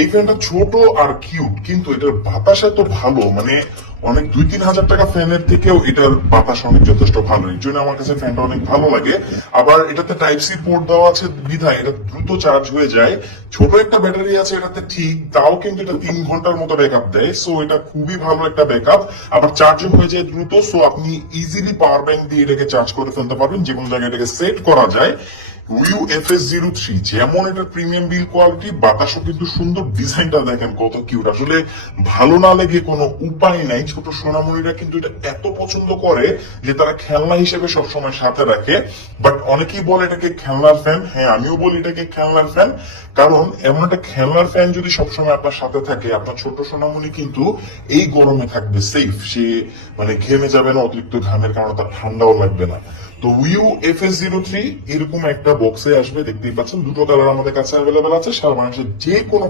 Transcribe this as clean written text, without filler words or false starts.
এই ফ্যানটা ছোট আর কিউট, কিন্তু এটার বাতাস এত ভালো, মানে অনেক 2-3 হাজার টাকা ফ্যানের থেকেও এটার বাতাস অনেক যথেষ্ট ভালো। এই জন্য আমার কাছে ফ্যানটা অনেক ভালো লাগে। আবার এটাতে টাইপ সি পোর্ট দেওয়া আছে বিধায় এটা দ্রুত চার্জ হয়ে যায়। ছোট একটা ব্যাটারি আছে এটাতে ঠিক, তাও কিন্তু এটা 3 ঘন্টার মতো ব্যাকআপ দেয়। সো এটা খুবই ভালো একটা ব্যাকআপ। আবার চার্জও হয়ে যায় দ্রুত। সো আপনি ইজিলি পাওয়ার ব্যাংক দিয়ে এটাকে চার্জ করে ফেলতে পারবেন, যে কোনো জায়গায় এটাকে সেট করা যায়। উইউ FS03 যেমন এটা প্রিমিয়াম বিল কোয়ালিটি, বাতাসও কিন্তু সুন্দর। ডিজাইনটা দেখেন কত কিউট, আসলে ভালো না লেগে কোনো উপায় নাই। ছোট সোনামণিরা কিন্তু এটা এত পছন্দ করে যে তারা খেলনা হিসেবে সবসময় সাথে রাখে। বাট অনেকেই বলে এটাকে খেলনার ফ্যান, হ্যাঁ আমিও বলি এটাকে খেলনার ফ্যান। কারণ এমন একটা খেলনার ফ্যান যদি সবসময় আপনার সাথে থাকে, আপনার ছোট সোনামণি কিন্তু এই গরমে থাকবে সেফ। সে মানে ঘেমে যাবে না, অতিরিক্ত ঘামের কারণে তার ঠান্ডাও লাগবে না। তো উইউ FS03 এরকম একটা বক্সে আসবে, দেখতেই পাচ্ছেন। দুটো কালার আমাদের কাছে অ্যাভেলেবেল আছে। সারা বাংলাদেশের যে কোনো